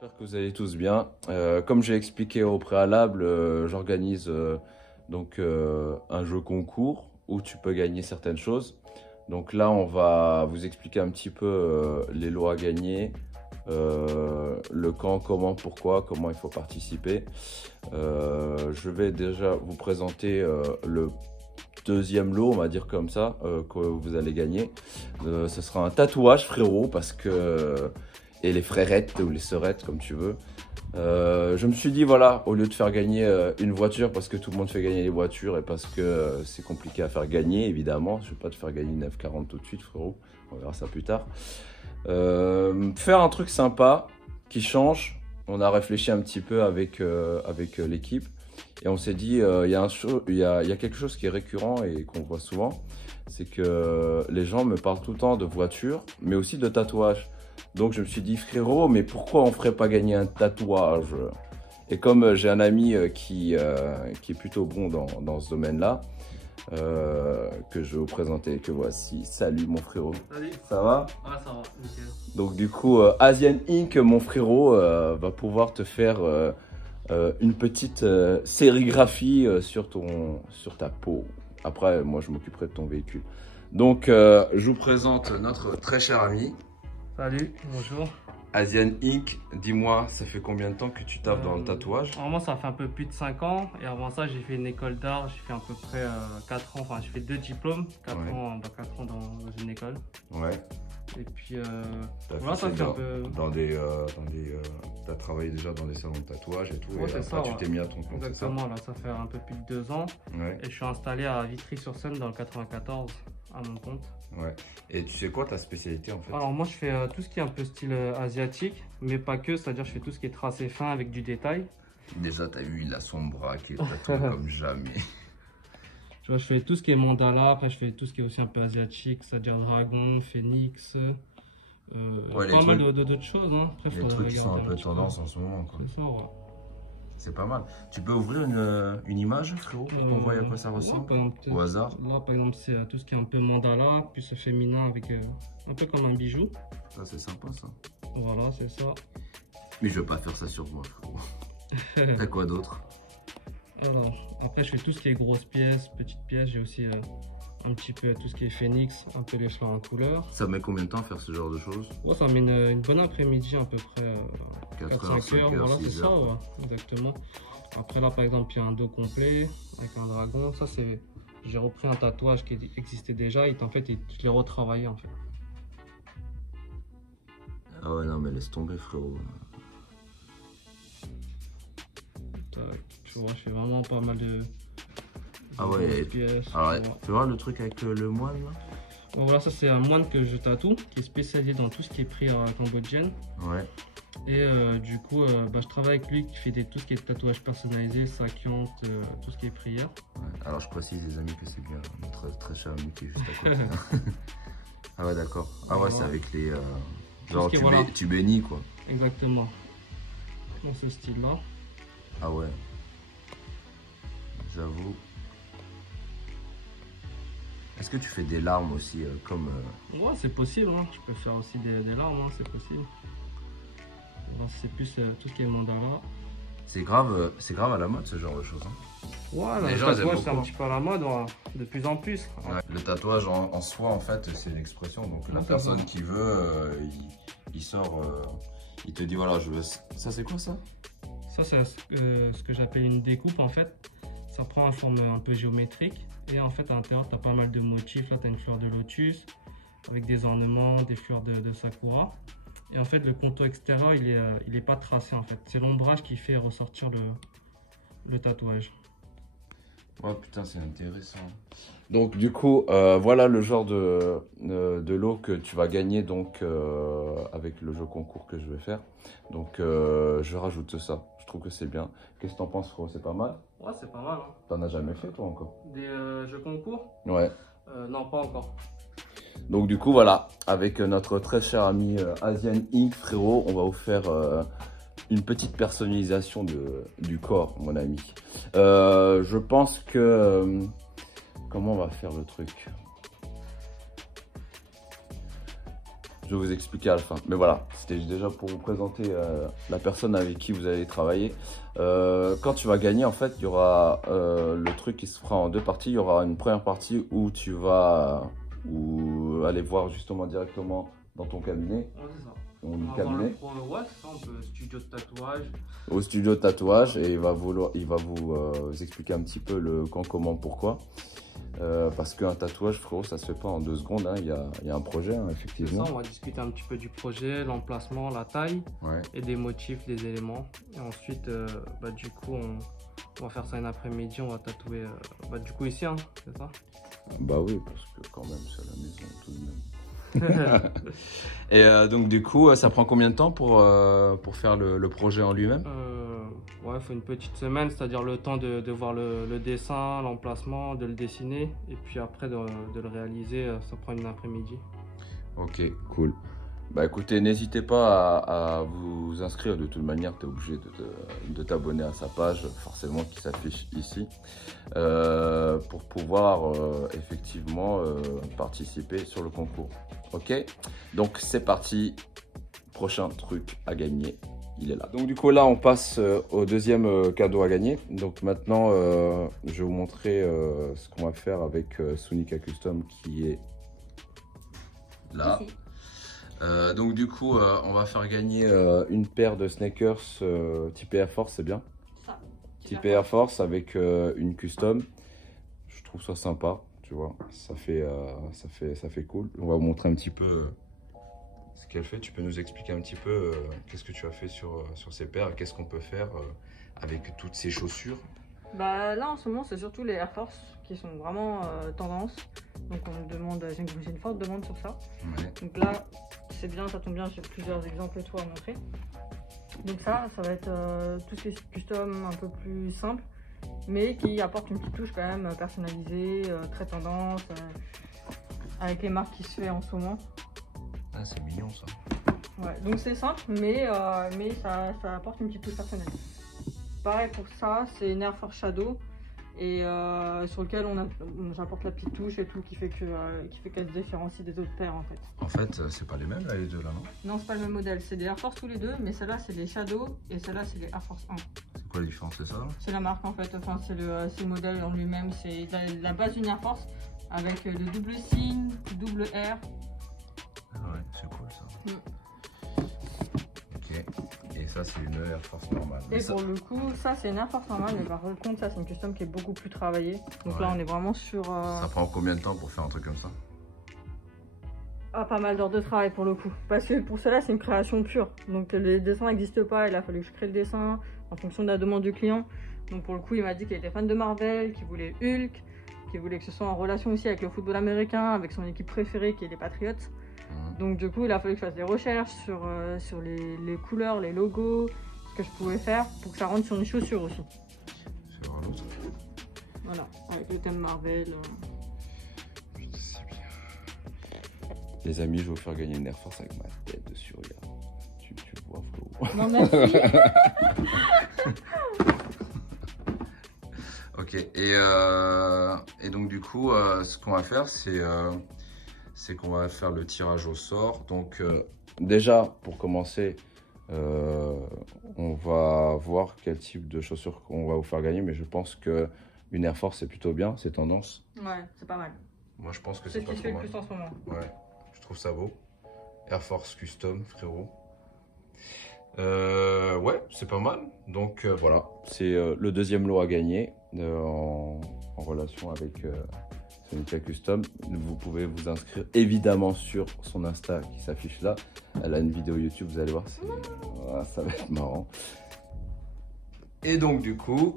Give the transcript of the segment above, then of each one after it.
J'espère que vous allez tous bien. Comme j'ai expliqué au préalable, j'organise un jeu concours où tu peux gagner certaines choses. Donc là, on va vous expliquer un petit peu les lots à gagner, le quand, comment, pourquoi, comment il faut participer. Je vais déjà vous présenter le deuxième lot, on va dire comme ça, que vous allez gagner. Ce sera un tatouage, frérot, parce que... et les frérettes ou les sœurettes, comme tu veux. Je me suis dit, voilà, au lieu de faire gagner une voiture, parce que tout le monde fait gagner les voitures et parce que c'est compliqué à faire gagner, évidemment. Je ne vais pas te faire gagner une F40 tout de suite, frérot. On verra ça plus tard. Faire un truc sympa, qui change. On a réfléchi un petit peu avec l'équipe. Et on s'est dit, il y a quelque chose qui est récurrent et qu'on voit souvent. C'est que les gens me parlent tout le temps de voitures, mais aussi de tatouages. Donc je me suis dit, frérot, mais pourquoi on ferait pas gagner un tatouage? Et comme j'ai un ami qui est plutôt bon dans ce domaine-là, que je vais vous présenter, que voici. Salut mon frérot. Salut. Ça va? Ah, ça va, nickel. Donc du coup, Asian Ink, mon frérot, va pouvoir te faire une petite sérigraphie sur ta peau. Après, moi je m'occuperai de ton véhicule. Donc je vous présente notre très cher ami. Salut, bonjour. Asian Ink, dis-moi, ça fait combien de temps que tu taffes dans le tatouage? Normalement, ça fait un peu plus de 5 ans. Et avant ça, j'ai fait une école d'art. J'ai fait à peu près 4 ans. Enfin, j'ai fait 2 diplômes. 4 Ouais. ans, 4 ans dans une école. Ouais. Et puis, Voilà, ça fait un peu... T'as travaillé déjà dans des salons de tatouage et tout. Ouais, et c'est après, ça, tu ouais. t'es mis à ton compte. Exactement, là, ça fait un peu plus de 2 ans. Ouais. Et je suis installé à Vitry-sur-Seine dans le 94 à mon compte. Ouais. Et tu sais quoi ta spécialité en fait? Alors moi je fais tout ce qui est un peu style asiatique, mais pas que, c'est-à-dire je fais tout ce qui est tracé fin avec du détail. Déjà, t'as vu, il a son bras qui est tatoué comme jamais. Tu vois, je fais tout ce qui est mandala, après je fais tout ce qui est aussi un peu asiatique, c'est-à-dire dragon, phénix, Ouais, pas mal d'autres choses. Hein. Après, les trucs qui sont un peu tendance en ce moment. C'est ça, ouais. C'est pas mal. Tu peux ouvrir une image, frérot, pour qu'on voit à quoi ça ressemble, par exemple, au hasard? Là, par exemple, c'est tout ce qui est un peu mandala, plus féminin avec un peu comme un bijou. Ça, c'est sympa, ça. Voilà, c'est ça. Mais je veux pas faire ça sur moi, frérot. T'as quoi d'autre? Alors, après, je fais tout ce qui est grosses pièces, petites pièces. J'ai aussi un petit peu tout ce qui est phénix, un peu les fleurs en couleur. Ça met combien de temps à faire ce genre de choses? Ouais, ça met une bonne après-midi, à peu près 4 heures, voilà, c'est ça, heures. ouais, exactement. Après, là, par exemple, il y a un dos complet avec un dragon. Ça, c'est... J'ai repris un tatouage qui existait déjà et en fait, je l'ai retravaillé, en fait. Ah ouais, non, mais laisse tomber, frérot. Tu vois, je fais vraiment pas mal de Ah ouais, pièces. alors, tu vois le truc avec le moine, là? Bon, voilà, ça, c'est un moine que je tatoue, qui est spécialisé dans tout ce qui est prière cambodgienne. Ouais. Et du coup, je travaille avec lui qui fait tout ce qui est tatouage personnalisé, sakyant, tout ce qui est prière. Ouais. Alors je précise les amis que c'est bien notre très cher ami qui est juste à côté. Ah ouais, d'accord. Ah ouais, c'est avec les... genre voilà. tu bénis quoi. Exactement. Dans ce style-là. Ah ouais. J'avoue. Est-ce que tu fais des larmes aussi comme... Ouais, c'est possible, hein. Je peux faire aussi des larmes, hein, c'est possible. Voilà, c'est plus tout ce qui est mandala. C'est grave à la mode ce genre de choses. Hein. Ouais, le tatouage c'est un petit peu à la mode, ouais, de plus en plus. Ouais. Le tatouage en soi, en fait, c'est l'expression. Donc la personne qui veut, il sort, il te dit voilà, je veux... Ça c'est quoi ça? Ça c'est ce que j'appelle une découpe en fait. Ça prend une forme un peu géométrique. Et en fait à l'intérieur tu as pas mal de motifs. Là tu as une fleur de lotus avec des ornements, des fleurs de sakura. Et en fait le contour extérieur il est pas tracé en fait. C'est l'ombrage qui fait ressortir le tatouage. Oh putain, c'est intéressant. Donc du coup, voilà le genre de lot que tu vas gagner donc avec le jeu concours que je vais faire. Donc je rajoute ça. Je trouve que c'est bien. Qu'est-ce que t'en penses, frérot? C'est pas mal? Ouais, c'est pas mal. Hein. T'en as jamais fait toi encore? Des jeux concours? Ouais. Non, pas encore. Donc du coup, voilà, avec notre très cher ami Asian Ink, frérot, on va vous faire une petite personnalisation du corps, mon ami. Je pense que... comment on va faire le truc? Je vais vous expliquer à la fin. Mais voilà, c'était déjà pour vous présenter la personne avec qui vous allez travailler. Quand tu vas gagner, en fait, il y aura le truc qui se fera en deux parties. Il y aura une première partie où tu vas aller voir justement directement dans ton cabinet. Ouais, c'est ça. On va cabinet. Ouais, c'est ça, on peut studio de tatouage. Au studio de tatouage et il va vous expliquer un petit peu le quand, comment, pourquoi. Parce qu'un tatouage, frérot, ça se fait pas en 2 secondes. Hein. Il y a un projet, hein, effectivement. C'est ça, on va discuter un petit peu du projet, l'emplacement, la taille et des motifs, des éléments. Et ensuite, du coup, on va faire ça un après-midi. On va tatouer, du coup, ici, hein, c'est ça? Bah oui, parce que quand même, c'est à la maison tout de même. Et donc du coup, ça prend combien de temps pour faire le projet en lui-même? Ouais, il faut une petite semaine, c'est-à-dire le temps de voir le dessin, l'emplacement, de le dessiner et puis après de le réaliser, ça prend une après-midi. Ok, cool. Bah écoutez, n'hésitez pas à vous inscrire. De toute manière, tu es obligé de t'abonner à sa page, forcément, qui s'affiche ici, pour pouvoir effectivement participer sur le concours. Ok, donc c'est parti. Prochain truc à gagner, il est là. Donc du coup, là, on passe au deuxième cadeau à gagner. Donc maintenant, je vais vous montrer ce qu'on va faire avec Sunika Custom qui est là. Ici. Donc du coup, on va faire gagner une paire de sneakers type Air Force, c'est bien ça, type Air Force avec une custom. Je trouve ça sympa, tu vois, ça fait cool. On va vous montrer un petit peu ce qu'elle fait. Tu peux nous expliquer un petit peu qu'est-ce que tu as fait sur ces paires, qu'est-ce qu'on peut faire avec toutes ces chaussures? Bah là en ce moment c'est surtout les Air Force qui sont vraiment tendance. Donc on me demande, j'ai une forte demande sur ça. Ouais. Donc là c'est bien, ça tombe bien, j'ai plusieurs exemples et tout à montrer. Donc ça va être tout ce qui est custom un peu plus simple, mais qui apporte une petite touche quand même personnalisée, très tendance, avec les marques qui se fait en ce moment. Ah c'est mignon ça. Ouais, donc c'est simple, mais ça apporte une petite touche personnelle. Pareil pour ça, c'est une Air Force Shadow et sur lequel j'apporte la petite touche et tout qui fait qu'elle se différencie des autres paires en fait. En fait, c'est pas les mêmes là, les deux là, non? Non, c'est pas le même modèle, c'est des Air Force tous les deux, mais celle-là c'est les Shadow et celle-là c'est les Air Force 1. C'est quoi la différence, c'est ça? C'est la marque en fait, enfin c'est le modèle en lui-même, c'est la base d'une Air Force avec le double signe, double R. Ah ouais, c'est cool ça. Ok. Et ça, c'est une Air Force normale. Et pour le coup, ça, c'est une Air Force normale, mais par contre, ça, c'est une custom qui est beaucoup plus travaillée. Donc là, on est vraiment sur... Ça prend combien de temps pour faire un truc comme ça? Ah, pas mal d'heures de travail pour le coup. Parce que pour cela, c'est une création pure. Donc les dessins n'existent pas, il a fallu que je crée le dessin en fonction de la demande du client. Donc pour le coup, il m'a dit qu'il était fan de Marvel, qu'il voulait Hulk, qu'il voulait que ce soit en relation aussi avec le football américain, avec son équipe préférée qui est les Patriots. Donc du coup, il a fallu que je fasse des recherches sur les couleurs, les logos, ce que je pouvais faire pour que ça rentre sur une chaussure aussi. Sur l'autre. Voilà, avec le thème Marvel. C'est bien. Les amis, je vais vous faire gagner une Air Force avec ma tête dessus, regarde. Tu vois, frérot. Non, merci. Ok, et donc du coup, ce qu'on va faire, c'est qu'on va faire le tirage au sort. Donc déjà, pour commencer, on va voir quel type de chaussures qu'on va vous faire gagner. Mais je pense qu'une Air Force, c'est plutôt bien, c'est tendance. Ouais, c'est pas mal. Moi, je pense que c'est pas trop mal. C'est ce qui se fait le plus en ce moment. Ouais, je trouve ça beau. Air Force Custom, frérot. Ouais, c'est pas mal. Donc voilà, c'est le deuxième lot à gagner en relation avec... Sunika Custom. Vous pouvez vous inscrire évidemment sur son Insta qui s'affiche là. Elle a une vidéo YouTube, vous allez voir, ça va être marrant. Et donc du coup,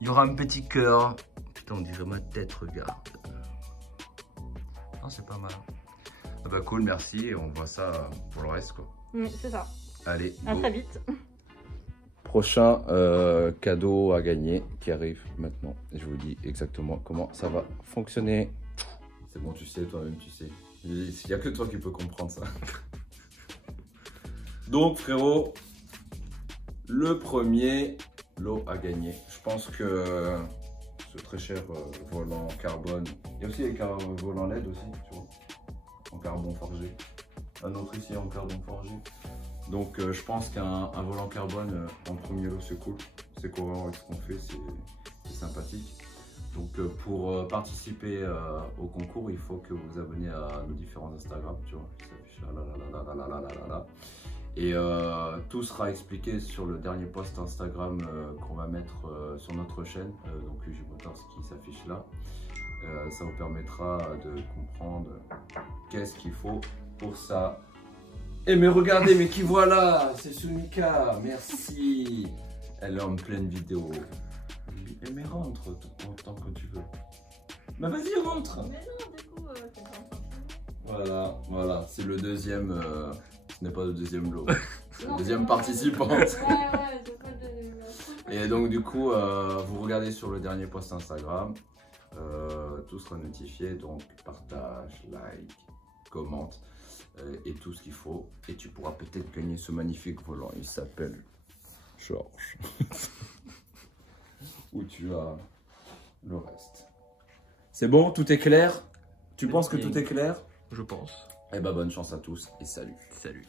il y aura un petit cœur. Putain, on dirait ma tête, regarde. Ah, c'est pas mal. Ah bah cool, merci. Et on voit ça pour le reste quoi. Oui, c'est ça. Allez, à très vite. Prochain cadeau à gagner qui arrive maintenant. Et je vous dis exactement comment ça va fonctionner. C'est bon, tu sais, toi-même, tu sais. Il n'y a que toi qui peux comprendre ça. Donc, frérot, le premier lot à gagner. Je pense que ce très cher volant carbone. Il y a aussi les volants LED aussi, tu vois. En carbone forgé. Un autre ici en carbone forgé. Donc je pense qu'un volant carbone en premier lot c'est cool. C'est cohérent avec ce qu'on fait, c'est sympathique. Donc pour participer au concours, il faut que vous vous abonnez à nos différents Instagram, tu vois, qui s'affiche là. Et tout sera expliqué sur le dernier post Instagram qu'on va mettre sur notre chaîne, donc UJ Motors qui s'affiche là. Ça vous permettra de comprendre qu'est-ce qu'il faut pour ça. Et mais regardez, mais qui voilà, c'est Sumika, merci. Elle est en pleine vidéo. Et mais rentre autant que tu veux. Mais vas-y, rentre. Mais non, du coup, c'est pas Voilà, voilà, c'est le deuxième. Ce n'est pas le deuxième lot. C'est la Non, deuxième c'est pas participante. Ouais, c'est pas le deuxième lot. Et donc du coup, vous regardez sur le dernier post Instagram. Tout sera notifié, donc partage, like, commente et tout ce qu'il faut. Et tu pourras peut-être gagner ce magnifique volant. Il s'appelle Georges. Où tu as le reste. C'est bon, tout est clair? Tu penses que tout est clair? Je pense. Eh ben bonne chance à tous et salut. Salut.